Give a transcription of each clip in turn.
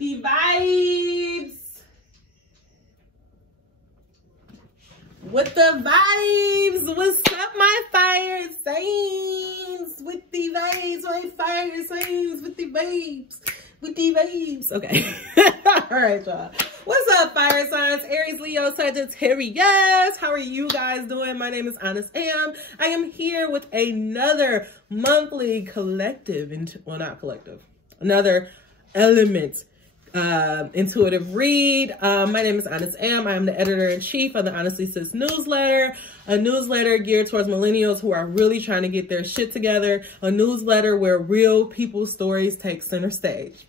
the vibes. With the vibes. What's up, my fire signs? With the vibes, my fire signs. With the vibes. With the vibes. Okay. All right, y'all. What's up, fire signs? Aries, Leo, Sagittarius. How are you guys doing? My name is Honest Am. I am here with another monthly collective, well, not collective, another element intuitive read. My name is Honest Am. I am the editor-in-chief of the Honestly Sis newsletter, a newsletter geared towards millennials who are really trying to get their shit together, a newsletter where real people's stories take center stage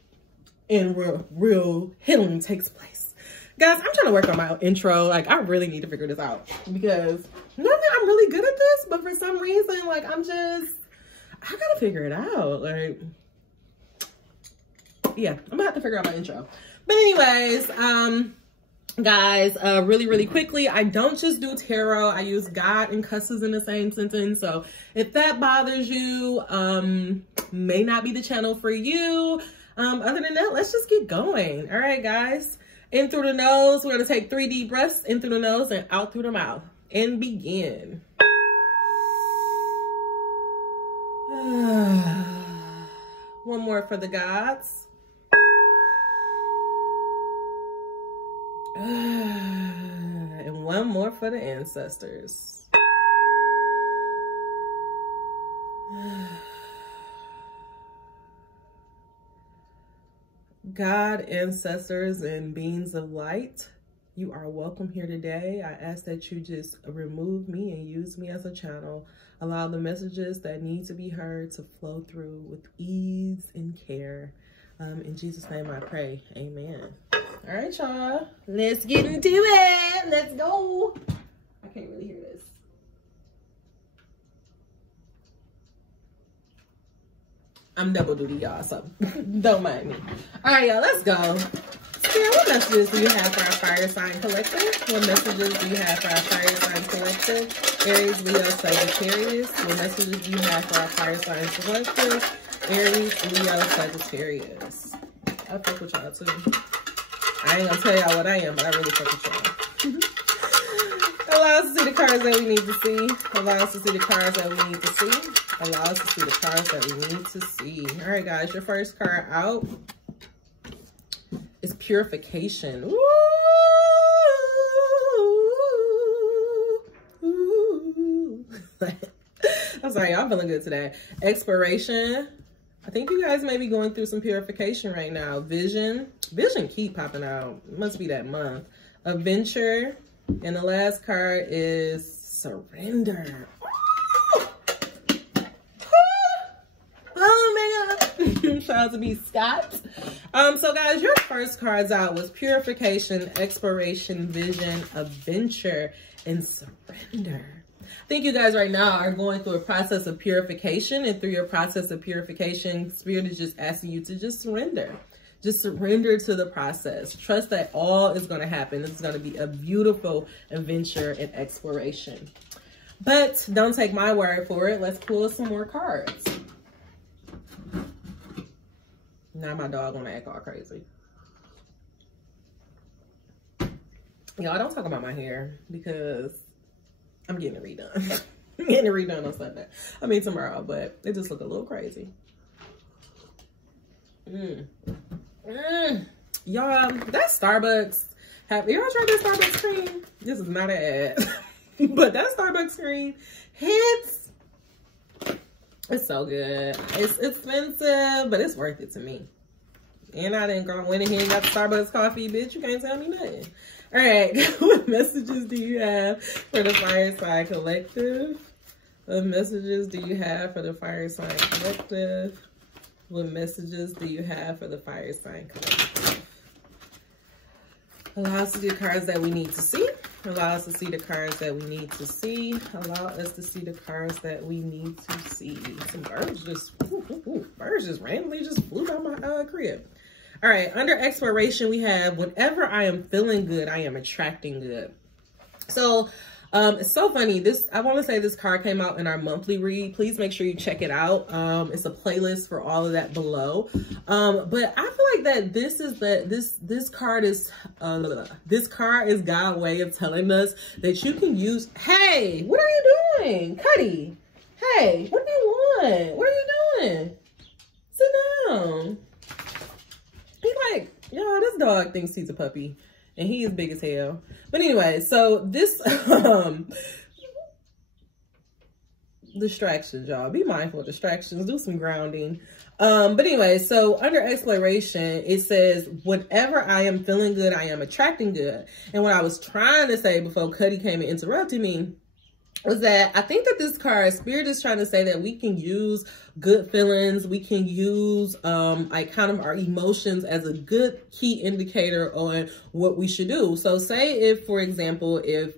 and real healing takes place. Guys, I'm trying to work on my intro. Like, I really need to figure this out because not that I'm really good at this, but for some reason, like, I gotta figure it out. Like, yeah, I'm gonna have to figure out my intro. But anyways, guys, really quickly, I don't just do tarot. I use God and cusses in the same sentence. So if that bothers you, may not be the channel for you. Other than that, let's just get going. All right, guys. In through the nose, we're gonna take 3 deep breaths, in through the nose and out through the mouth, and begin. One more for the gods. And one more for the ancestors. God, ancestors, and beings of light, you are welcome here today. I ask that you just remove me and use me as a channel. Allow the messages that need to be heard to flow through with ease and care. In Jesus' name I pray. Amen. All right, y'all. Let's get into it. Let's go. I can't really hear this. I'm double duty, y'all, so don't mind me. All right, y'all, let's go. Spirit, what messages do you have for our fire sign collective? What messages do you have for our fire sign collective? Aries, Leo, Sagittarius. What messages do you have for our fire sign collective? Aries, Leo, Sagittarius. I fuck with y'all too. I ain't gonna tell y'all what I am, but I really fuck with y'all. Allow us to see the cards that we need to see. Allow us to see the cards that we need to see. Allow us to see the cards that we need to see. All right, guys, your first card out is purification. Ooh, ooh. I'm sorry, y'all feeling good today. Exploration. I think you guys may be going through some purification right now. Vision keep popping out. It must be that month. Adventure. And the last card is surrender. Oh my God. Shout out to me, Scott. So guys, your first cards out was purification, exploration, vision, adventure, and surrender. I think you guys right now are going through a process of purification, and through your process of purification, Spirit is just asking you to just surrender. Just surrender to the process. Trust that all is going to happen. This is going to be a beautiful adventure and exploration. But don't take my word for it. Let's pull some more cards. Now my dog want to act all crazy. Y'all, don't talk about my hair because I'm getting it redone. I'm getting it redone on Sunday. I mean tomorrow, but it just look a little crazy. Y'all, that Starbucks, have y'all tried that Starbucks cream? This is not an ad. But that Starbucks cream hits. It's so good. It's expensive, but it's worth it to me. And I didn't go went ahead and got the Starbucks coffee, bitch. You can't tell me nothing. All right, what messages do you have for the Fire Sign Collective? What messages do you have for the Fire Sign Collective? What messages do you have for the Fire Sign Collective? Allow us to see the cards that we need to see. Allow us to see the cards that we need to see. Allow us to see the cards that we need to see. Some birds just, birds just randomly just flew by my crib. All right, under exploration, we have whenever I am feeling good, I am attracting good. So It's so funny. I want to say this card came out in our monthly read. Please make sure you check it out. It's a playlist for all of that below. But I feel like that this card is God's way of telling us that you can use. Hey, what are you doing, Cuddy? Hey, what do you want? What are you doing? Sit down. He like, y'all, this dog thinks he's a puppy. And he is big as hell. But anyway, so this, distractions, y'all. Be mindful of distractions. Do some grounding. But anyway, so under exploration, it says, whenever I am feeling good, I am attracting good. And what I was trying to say before Cuddy came and interrupted me was that I think that this card, Spirit is trying to say that we can use good feelings. We can use like kind of our emotions as a good key indicator on what we should do. So say if, for example, if,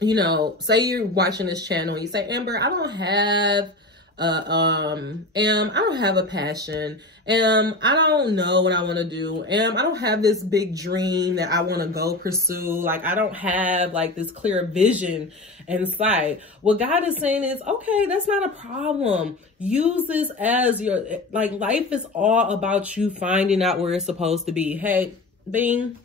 you know, say you're watching this channel and you say, Amber, I don't have I don't have a passion, I don't know what I want to do, I don't have this big dream that I want to go pursue, like I don't have like this clear vision and sight. What God is saying is, okay, that's not a problem. Use this as your, like, life is all about you finding out where it's supposed to be. Hey, bing.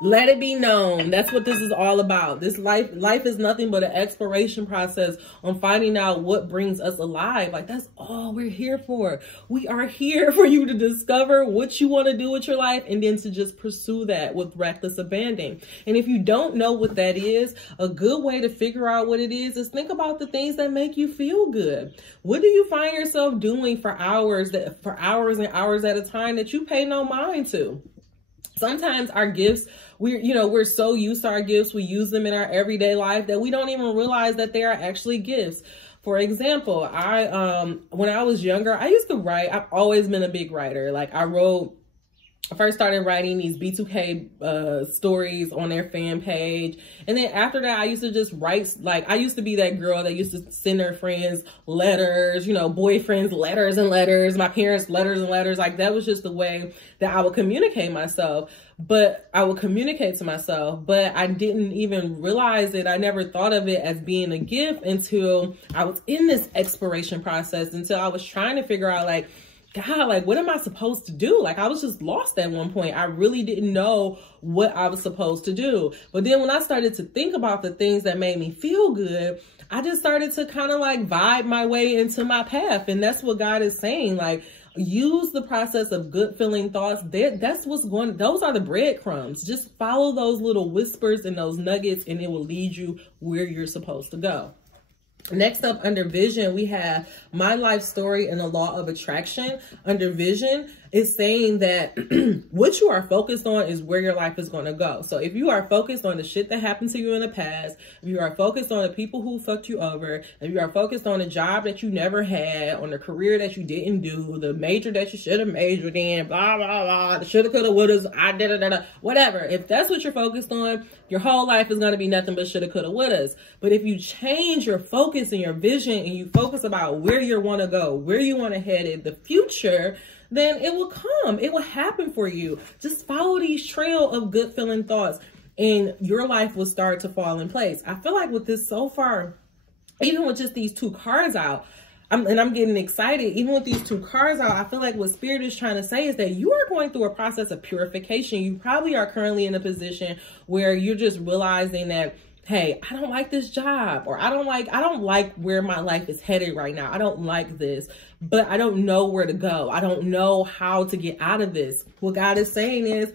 Let it be known. That's what this is all about. This life is nothing but an exploration process on finding out what brings us alive. Like, that's all we're here for. We are here for you to discover what you want to do with your life and then to just pursue that with reckless abandon. And if you don't know what that is, a good way to figure out what it is think about the things that make you feel good. What do you find yourself doing for hours and hours at a time that you pay no mind to? Sometimes our gifts, we're so used to our gifts, we use them in our everyday life that we don't even realize that they are actually gifts. For example, when I was younger, I used to write. I've always been a big writer. Like I first started writing these B2K stories on their fan page. And then after that, I used to just write, like, I used to be that girl that used to send her friends letters, boyfriends, letters and letters, my parents, letters and letters. Like, that was just the way that I would communicate myself. But I would communicate to myself, but I didn't even realize it. I never thought of it as being a gift until I was in this exploration process, until I was trying to figure out, like, God, like, what am I supposed to do? Like, I was just lost at one point. I really didn't know what I was supposed to do. But then when I started to think about the things that made me feel good, I just started to kind of like vibe my way into my path. And that's what God is saying. Like, use the process of good feeling thoughts. That's what's going, those are the breadcrumbs. Just follow those little whispers and those nuggets, and it will lead you where you're supposed to go. Next up, under vision, we have my life story and the law of attraction. Under vision, it's saying that what you are focused on is where your life is going to go. So if you are focused on the shit that happened to you in the past, if you are focused on the people who fucked you over, if you are focused on a job that you never had, on the career that you didn't do, the major that you should have majored in, blah, blah, blah, the shoulda, coulda, wouldas, whatever. If that's what you're focused on, your whole life is going to be nothing but shoulda, coulda, wouldas. But if you change your focus and your vision and you focus about where you want to go, where you want to head in the future, then it will come. It will happen for you. Just follow these trail of good feeling thoughts and your life will start to fall in place. I feel like with this so far, even with just these two cards out, I'm getting excited. Even with these two cards out, I feel like what Spirit is trying to say is that you are going through a process of purification. You probably are currently in a position where you're just realizing that, hey, I don't like this job, or I don't like where my life is headed right now. I don't like this, but I don't know where to go. I don't know how to get out of this. What God is saying is,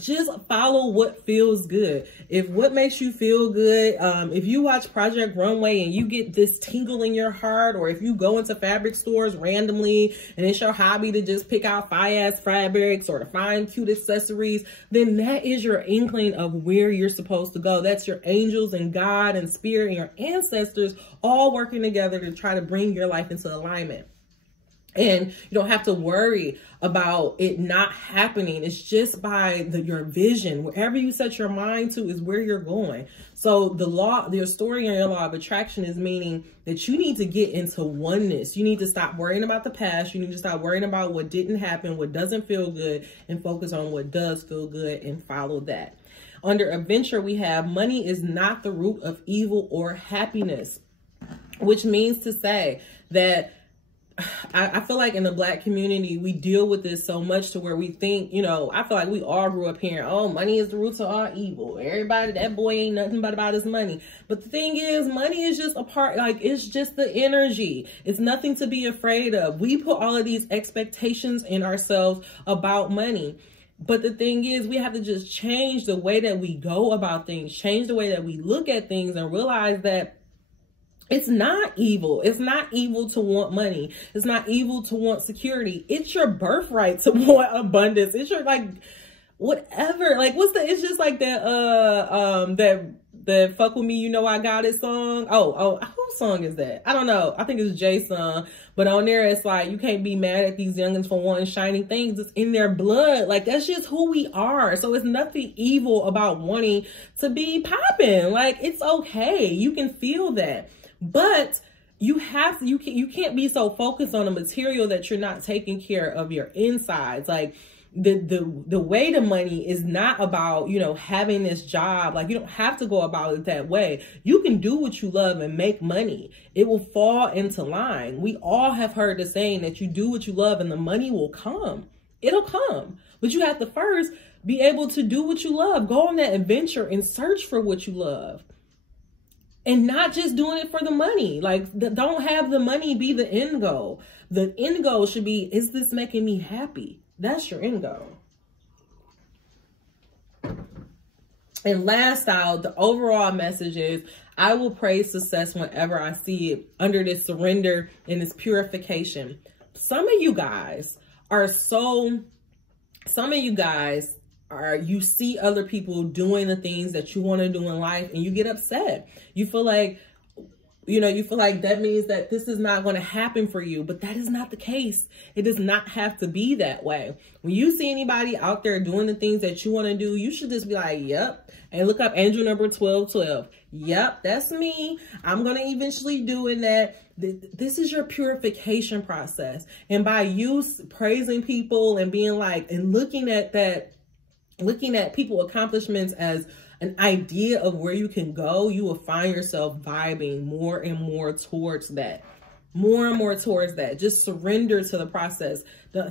just follow what feels good. If what makes you feel good, if you watch Project Runway and you get this tingle in your heart, or if you go into fabric stores randomly and it's your hobby to just pick out fire-ass fabrics or to find cute accessories, then that is your inkling of where you're supposed to go. That's your angels and God and Spirit and your ancestors all working together to try to bring your life into alignment. And you don't have to worry about it not happening. It's just by your vision. Wherever you set your mind to is where you're going. So your story and your law of attraction is meaning that you need to get into oneness. You need to stop worrying about the past. You need to stop worrying about what didn't happen, what doesn't feel good, and focus on what does feel good and follow that. Under adventure, we have money is not the root of evil or happiness, which means to say that I feel like in the Black community, we deal with this so much to where we think, you know, I feel like we all grew up hearing, oh, money is the root of all evil. Everybody, that boy ain't nothing but about his money. But the thing is, money is just a part, like, it's just the energy. It's nothing to be afraid of. We put all of these expectations in ourselves about money. But the thing is, we have to just change the way that we go about things, change the way that we look at things, and realize that it's not evil. It's not evil to want money. It's not evil to want security. It's your birthright to want abundance. It's your, like, whatever. Like, it's just like that Fuck With Me, You Know I Got It song. Oh, whose song is that? I don't know. I think it's Jay's song. But on there, it's like, you can't be mad at these youngins for wanting shiny things. It's in their blood. Like, that's just who we are. So it's nothing evil about wanting to be popping. Like, it's okay. You can feel that. But you can't be so focused on the material that you're not taking care of your insides. Like, the way to money is not about, you know, having this job. Like, you don't have to go about it that way. You can do what you love and make money. It will fall into line. We all have heard the saying that you do what you love and the money will come. It'll come. But you have to first be able to do what you love. Go on that adventure and search for what you love. And not just doing it for the money. Like, don't have the money be the end goal. The end goal should be, is this making me happy? That's your end goal. And last out, the overall message is, I will praise success whenever I see it under this surrender and this purification. Some of you guys, you see other people doing the things that you want to do in life and you get upset. You feel like, that means that this is not going to happen for you, but that is not the case. It does not have to be that way. When you see anybody out there doing the things that you want to do, you should just be like, yep. And look up angel number 1212. Yep, that's me. I'm going to eventually doing that. This is your purification process. And by you praising people and being like, and looking at people's accomplishments as an idea of where you can go, you will find yourself vibing more and more towards that. More and more towards that. Just surrender to the process.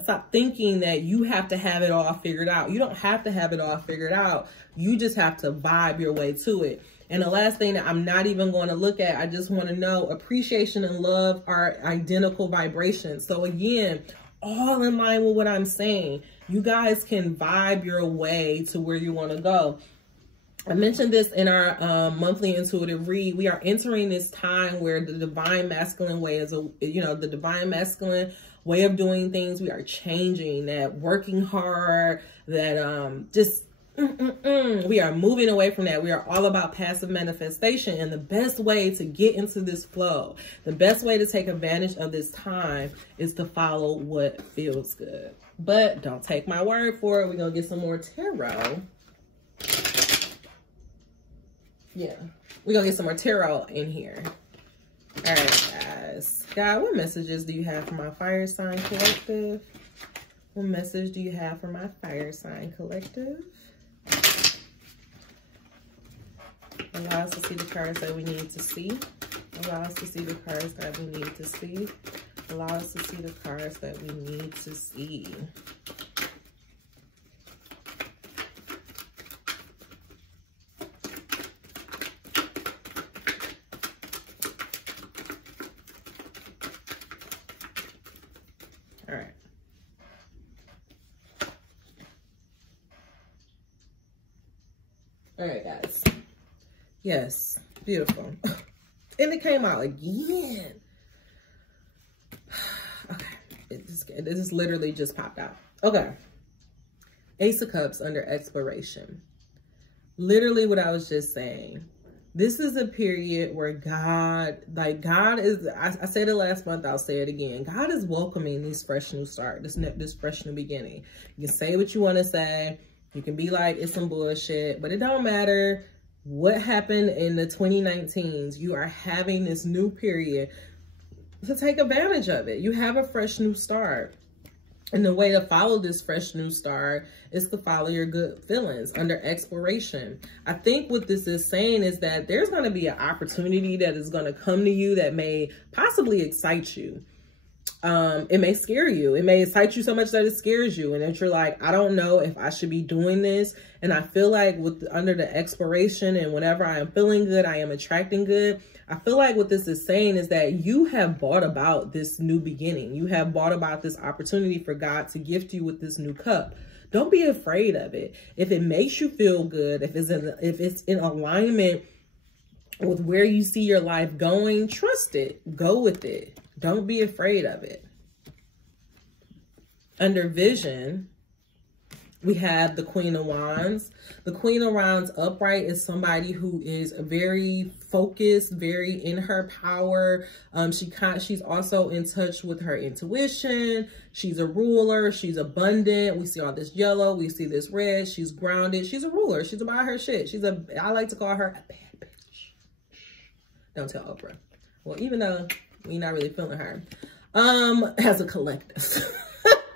Stop thinking that you have to have it all figured out. You don't have to have it all figured out. You just have to vibe your way to it. And the last thing that I'm not even going to look at, I just want to know, appreciation and love are identical vibrations. So again, all in line with what I'm saying. You guys can vibe your way to where you want to go. I mentioned this in our monthly intuitive read. We are entering this time where the divine masculine way is, the divine masculine way of doing things. We are changing that, working hard, that we are moving away from that. We are all about passive manifestation. And the best way to get into this flow, the best way to take advantage of this time is to follow what feels good. But don't take my word for it. We're going to get some more tarot. Yeah, we're going to get some more tarot in here. All right, guys. God, what messages do you have for my fire sign collective? What message do you have for my fire sign collective? Allow us to see the cards that we need to see. Allow us to see the cards that we need to see. Allow us to see the cards that we need to see. All right. All right, guys. Yes, beautiful. And it came out again. Okay, this literally just popped out. Okay. Ace of Cups under exploration. Literally what I was just saying. This is a period where God is, I said it last month, I'll say it again. God is welcoming this fresh new start, this fresh new beginning. You can say what you want to say. You can be like, it's some bullshit, but it don't matter what happened in the 2019s. You are having this new period to take advantage of it. You have a fresh new start. And the way to follow this fresh new start is to follow your good feelings under exploration. I think what this is saying is that there's going to be an opportunity that is going to come to you that may possibly excite you. It may scare you. It may excite you so much that it scares you. And that you're like, I don't know if I should be doing this. And I feel like under the exploration and whenever I am feeling good, I am attracting good. I feel like what this is saying is that you have brought about this new beginning. You have brought about this opportunity for God to gift you with this new cup. Don't be afraid of it. If it makes you feel good, if it's in alignment with where you see your life going, trust it. Go with it. Don't be afraid of it. Under vision, we have the Queen of Wands. The Queen of Wands upright is somebody who is very focused, very in her power. She's also in touch with her intuition. She's a ruler. She's abundant. We see all this yellow. We see this red. She's grounded. She's a ruler. She's about her shit. I like to call her a bad bitch. Don't tell Oprah. Well, even though we're not really feeling her. As a collective.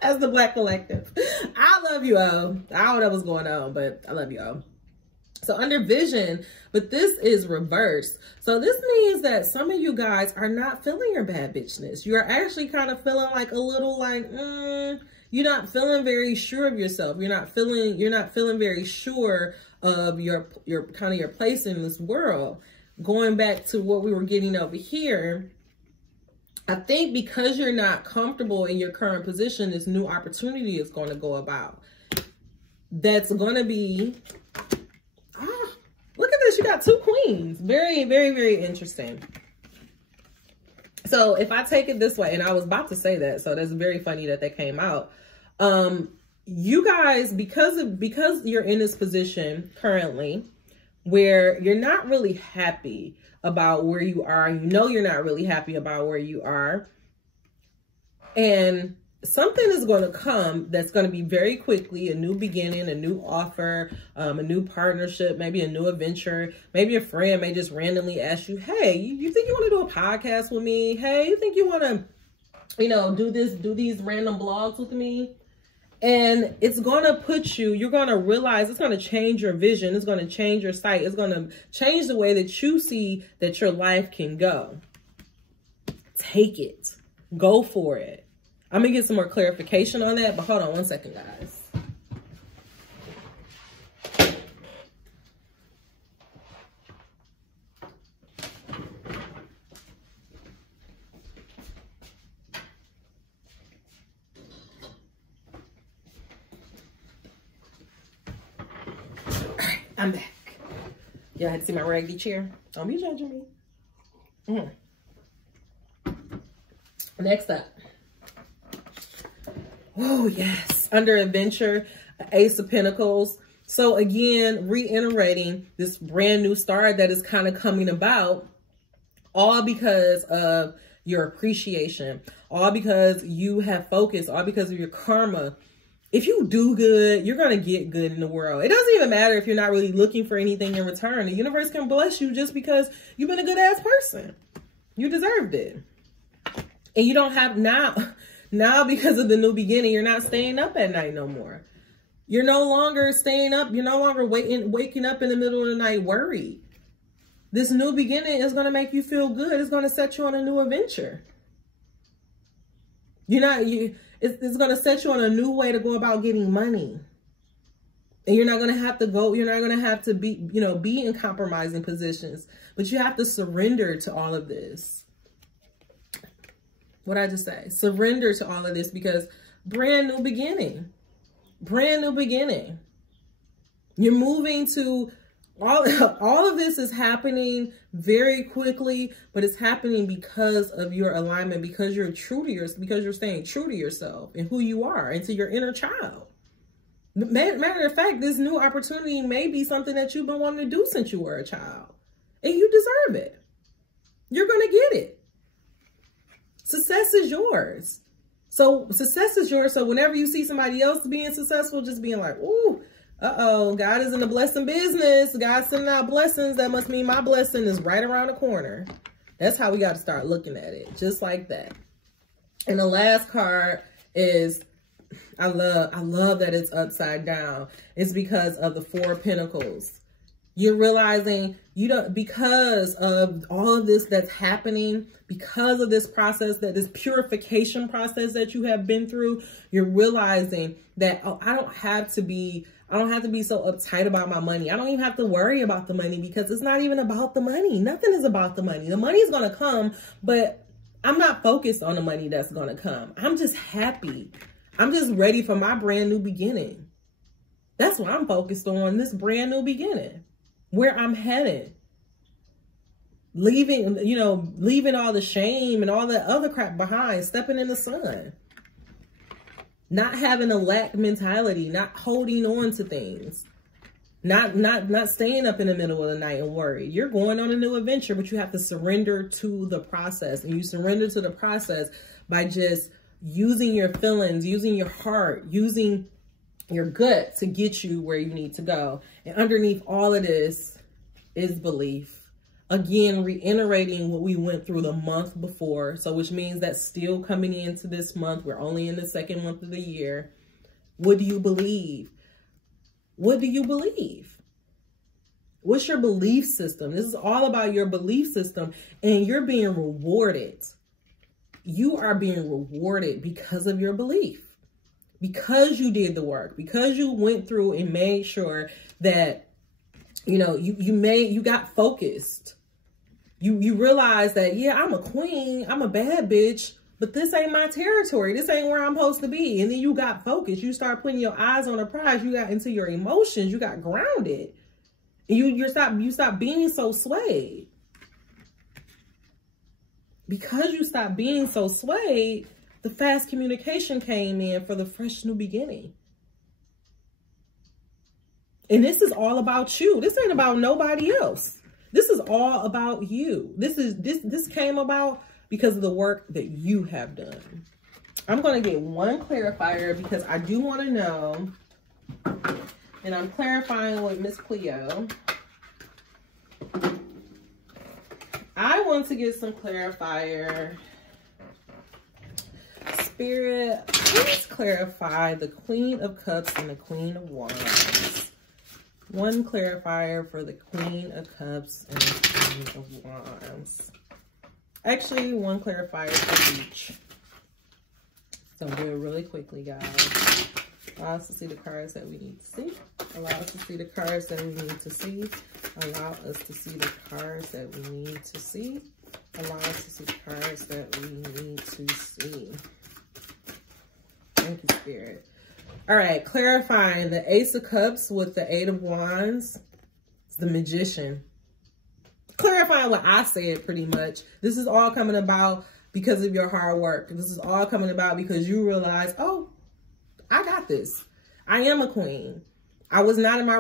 As the Black collective. I love you all. I don't know what's going on, but I love you all. So under vision, but this is reversed. So this means that some of you guys are not feeling your bad bitchness. You're actually kind of feeling like a little like, you're not feeling very sure of yourself. You're not feeling very sure of your place in this world. Going back to what we were getting over here, I think because you're not comfortable in your current position, this new opportunity is going to go about. That's going to be, look at this. You got two queens. Very, very, very interesting. So if I take it this way, and I was about to say that, so that's very funny that that came out. You guys, because you're in this position currently where you're not really happy about where you are. You know you're not really happy about where you are. And something is going to come that's going to be very quickly a new beginning, a new offer, a new partnership, maybe a new adventure. Maybe a friend may just randomly ask you, hey, you think you want to do a podcast with me? Hey, you think you want to, do these random blogs with me? And it's going to put you, you're going to realize it's going to change your vision. It's going to change your sight. It's going to change the way that you see that your life can go. Take it. Go for it. I'm going to get some more clarification on that, but hold on one second, guys. I'm back. Y'all had to see my raggedy chair. Don't be judging me. Next up. Oh, yes. Under adventure, Ace of Pentacles. So again, reiterating this brand new start that is kind of coming about, all because of your appreciation, all because you have focus, all because of your karma. If you do good, you're going to get good in the world. It doesn't even matter if you're not really looking for anything in return. The universe can bless you just because you've been a good ass person. You deserved it. And you don't have now because of the new beginning, you're not staying up at night no more. You're no longer staying up. You're no longer waking up in the middle of the night worried. This new beginning is going to make you feel good. It's going to set you on a new adventure. It's going to set you on a new way to go about getting money. And you're not going to have to be, be in compromising positions, but you have to surrender to all of this. What I just say, surrender to all of this, because brand new beginning, you're moving to all of this is happening very quickly, but it's happening because of your alignment, because you're true to yourself, because you're staying true to yourself and who you are and to your inner child. Matter of fact, this new opportunity may be something that you've been wanting to do since you were a child, and you deserve it. You're going to get it. Success is yours. So success is yours. So whenever you see somebody else being successful, just being like, ooh, uh-oh, God is in the blessing business. God's sending out blessings. That must mean my blessing is right around the corner. That's how we got to start looking at it. Just like that. And the last card is I love that it's upside down. It's because of the Four of Pentacles. You're realizing because of all of this that's happening, because of this process, this purification process that you have been through, you're realizing that, oh, I don't have to be so uptight about my money. I don't even have to worry about the money because it's not even about the money. Nothing is about the money. The money is going to come, but I'm not focused on the money that's going to come. I'm just happy. I'm just ready for my brand new beginning. That's what I'm focused on, this brand new beginning. Where I'm headed. Leaving all the shame and all that other crap behind, stepping in the sun. Not having a lack mentality, not holding on to things. Not staying up in the middle of the night and worry. You're going on a new adventure, but you have to surrender to the process. And you surrender to the process by just using your feelings, using your heart, using your gut to get you where you need to go. And underneath all of this is belief. Again, reiterating what we went through the month before. So which means that still coming into this month, we're only in the second month of the year. What do you believe? What do you believe? What's your belief system? This is all about your belief system, and you're being rewarded. You are being rewarded because of your belief. Because you did the work, because you went through and made sure that, you got focused. You realize that, yeah, I'm a queen, I'm a bad bitch, but this ain't my territory. This ain't where I'm supposed to be. And then you got focused. You start putting your eyes on the prize. You got into your emotions. You got grounded. And you stop being so swayed. Because you stopped being so swayed, the fast communication came in for the fresh new beginning. And this is all about you. This ain't about nobody else. This is all about you. This came about because of the work that you have done. I'm going to get one clarifier because I do want to know, and I'm clarifying with Miss Cleo. I want to get some clarifier. Spirit, please clarify the Queen of Cups and the Queen of Wands. One clarifier for the Queen of Cups and the Queen of Wands. Actually, one clarifier for each. So I'm doing it really quickly, guys. Allow us to see the cards that we need to see. Allow us to see the cards that we need to see. Allow us to see the cards that we need to see. Allow us to see the cards that we need to see. Thank you, Spirit. All right, clarifying the Ace of Cups with the Eight of Wands. It's the Magician. Clarifying what I said pretty much. This is all coming about because of your hard work. This is all coming about because you realize, oh, I got this. I am a queen. I was not in my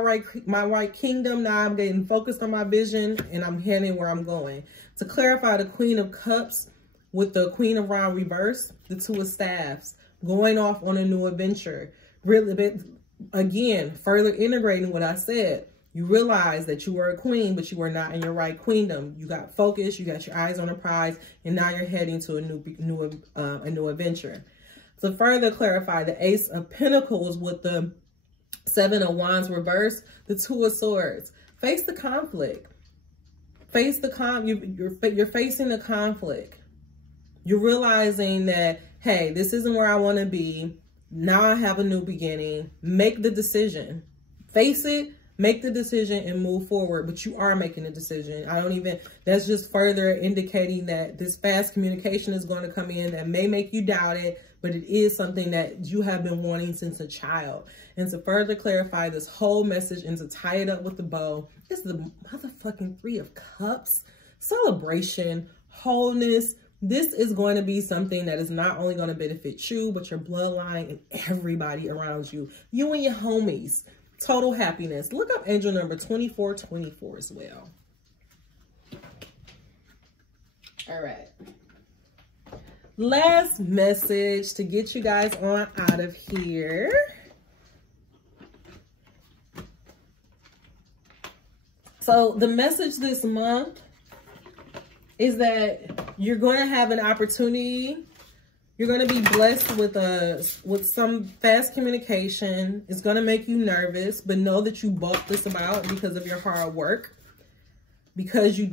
right kingdom. Now I'm getting focused on my vision and I'm heading where I'm going. To clarify the Queen of Cups with the Queen of Wands reverse, the Two of Staffs, going off on a new adventure. Really, again, further integrating what I said. You realize that you were a queen, but you were not in your right queendom. You got focused, you got your eyes on the prize, and now you're heading to a new adventure. To further clarify, the Ace of Pentacles with the Seven of Wands reverse, the Two of Swords. Face the conflict. Face the you're facing the conflict. You're realizing that, hey, this isn't where I want to be. Now I have a new beginning. Make the decision. Face it. Make the decision and move forward, but you are making a decision. That's just further indicating that this fast communication is going to come in that may make you doubt it, but it is something that you have been wanting since a child. And to further clarify this whole message and to tie it up with the bow, it's the motherfucking Three of Cups. Celebration, wholeness. This is going to be something that is not only going to benefit you, but your bloodline and everybody around you. You and your homies. Total happiness. Look up angel number 2424 as well. All right. Last message to get you guys on out of here. So the message this month is that you're going to have an opportunity You're going to be blessed with some fast communication. It's going to make you nervous, but know that you bought this about because of your hard work. Because you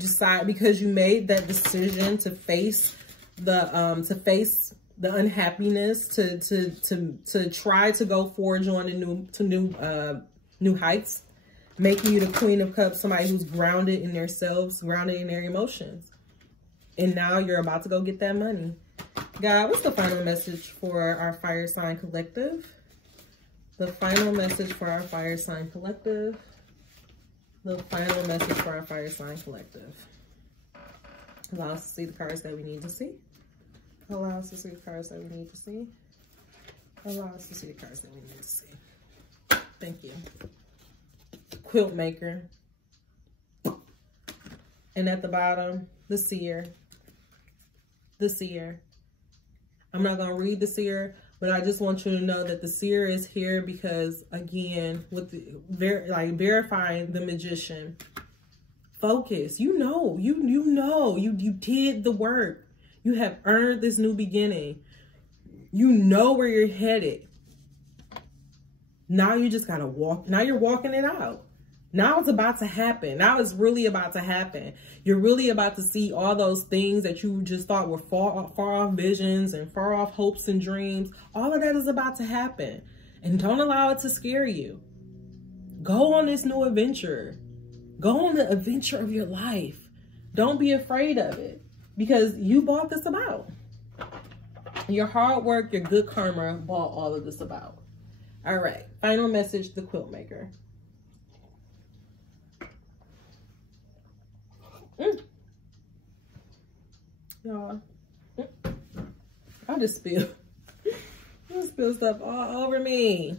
made that decision to face the unhappiness, to try to go forge on new heights, making you the Queen of Cups, somebody who's grounded in themselves, grounded in their emotions. And now you're about to go get that money. God, what's the final message for our fire sign collective? The final message for our fire sign collective. The final message for our fire sign collective. Allow us to see the cards that we need to see. Allow us to see the cards that we need to see. Allow us to see the cards that we need to see. Thank you. Quilt maker. And at the bottom, the seer. The seer. I'm not going to read the seer, but I just want you to know that the seer is here because, again, with verifying the magician. Focus. You did the work. You have earned this new beginning. You know where you're headed. Now you just got to walk. Now you're walking it out. Now it's about to happen. Now it's really about to happen. You're really about to see all those things that you just thought were far off visions and far off hopes and dreams. All of that is about to happen. And don't allow it to scare you. Go on this new adventure. Go on the adventure of your life. Don't be afraid of it because you bought this about. Your hard work, your good karma bought all of this about. All right. Final message, the quilt maker. Y'all, I just spilled stuff all over me.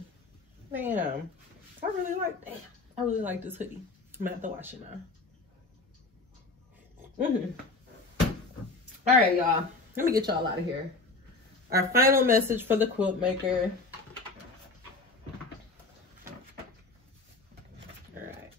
Damn. I really like this hoodie. I'm gonna have to wash it now. All right, y'all. Let me get y'all out of here. Our final message for the quilt maker. All right.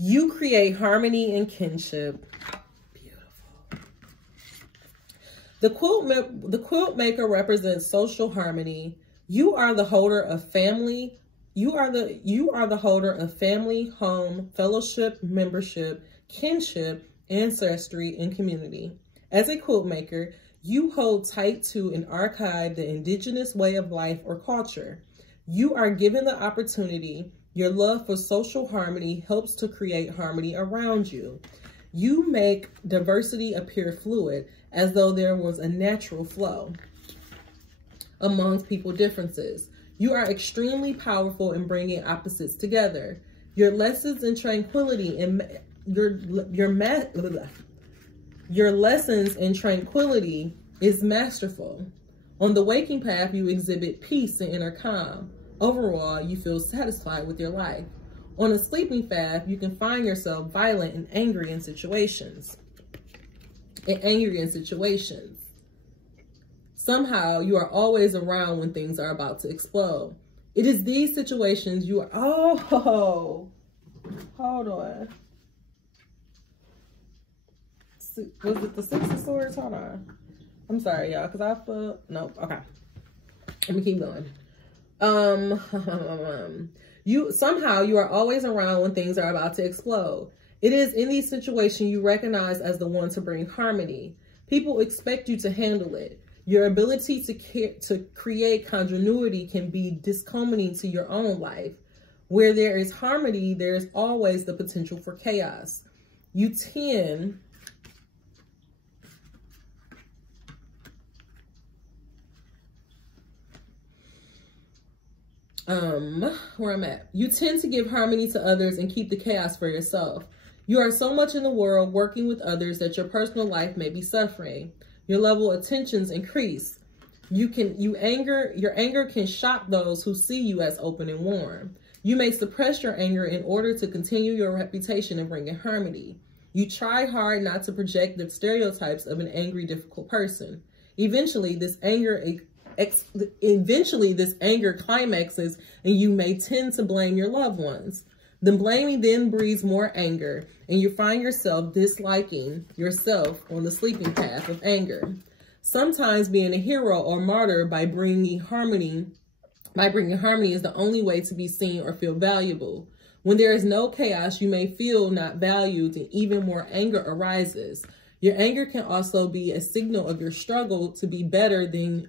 You create harmony and kinship. Beautiful. The quilt maker represents social harmony. You are the holder of family. You are the holder of family, home, fellowship, membership, kinship, ancestry, and community. As a quilt maker, you hold tight to and archive the indigenous way of life or culture. You are given the opportunity. Your love for social harmony helps to create harmony around you. You make diversity appear fluid, as though there was a natural flow amongst people differences. You are extremely powerful in bringing opposites together. Your lessons in tranquility and your lessons in tranquility is masterful. On the waking path, you exhibit peace and inner calm. Overall, you feel satisfied with your life. On a sleeping path, you can find yourself violent and angry in situations. Somehow, you are always around when things are about to explode. It is these situations you are... Oh, hold on. Was it the Six of Swords? Hold on. I'm sorry, y'all, because I feel... Nope. Okay. Let me keep going. Somehow you are always around when things are about to explode. It is in these situations you recognize as the one to bring harmony. People expect you to handle it. Your ability to create continuity can be discomforting to your own life. Where there is harmony, there is always the potential for chaos. You tend where I'm at. You tend to give harmony to others and keep the chaos for yourself. You are so much in the world working with others that your personal life may be suffering. Your level of tensions increase. Your anger can shock those who see you as open and warm. You may suppress your anger in order to continue your reputation and bring in harmony. You try hard not to project the stereotypes of an angry, difficult person. Eventually, this anger eventually this anger climaxes and you may tend to blame your loved ones. The blaming then breeds more anger, and you find yourself disliking yourself on the sleeping path of anger. Sometimes being a hero or martyr by bringing harmony is the only way to be seen or feel valuable. When there is no chaos, you may feel not valued, and even more anger arises. Your anger can also be a signal of your struggle to be better than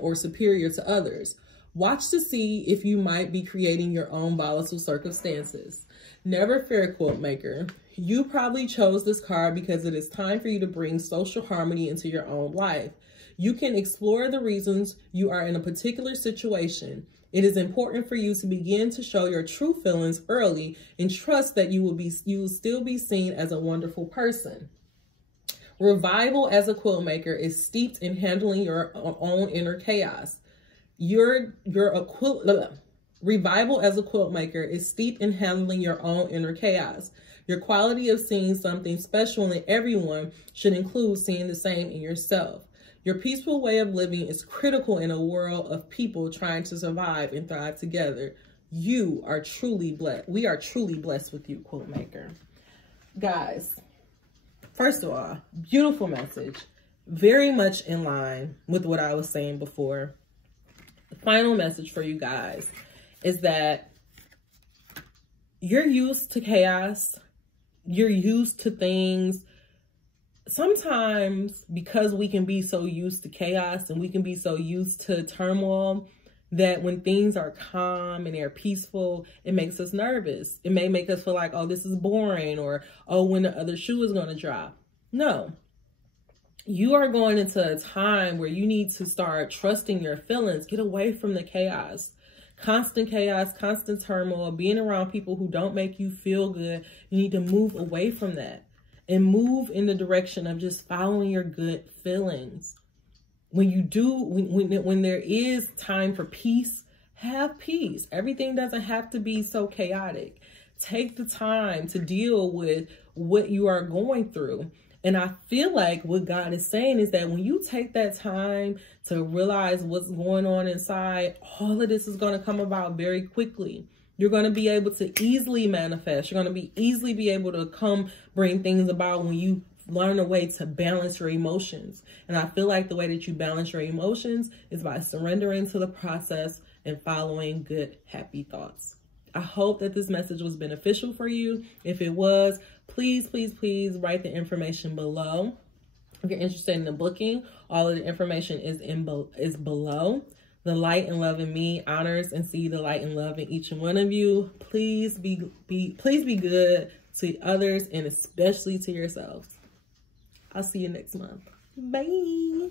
or superior to others. Watch to see if you might be creating your own volatile circumstances. Never fear, quote maker. You probably chose this card because it is time for you to bring social harmony into your own life. You can explore the reasons you are in a particular situation. It is important for you to begin to show your true feelings early and trust that you will still be seen as a wonderful person. Revival as a quilt maker is steeped in handling your own inner chaos. Revival as a quilt maker is steeped in handling your own inner chaos. Your quality of seeing something special in everyone should include seeing the same in yourself. Your peaceful way of living is critical in a world of people trying to survive and thrive together. You are truly blessed. We are truly blessed with you, quilt maker. Guys, first of all, beautiful message. Very much in line with what I was saying before. The final message for you guys is that you're used to chaos. You're used to things. Sometimes because we can be so used to chaos and we can be so used to turmoil that when things are calm and they're peaceful, it makes us nervous. It may make us feel like, oh, this is boring, or, oh, when the other shoe is going to drop. No. You are going into a time where you need to start trusting your feelings. Get away from the chaos. Constant chaos, constant turmoil, being around people who don't make you feel good. You need to move away from that and move in the direction of just following your good feelings. When you do, when there is time for peace, have peace. Everything doesn't have to be so chaotic. Take the time to deal with what you are going through. And I feel like what God is saying is that when you take that time to realize what's going on inside, all of this is going to come about very quickly. You're going to be able to easily manifest. You're going to easily be able to bring things about when you learn a way to balance your emotions. And I feel like the way that you balance your emotions is by surrendering to the process and following good, happy thoughts. I hope that this message was beneficial for you. If it was, please, please, please write the information below. If you're interested in the booking, all of the information is below. The light and love in me honors and see the light and love in each one of you. Please be good to others and especially to yourselves. I'll see you next month. Bye.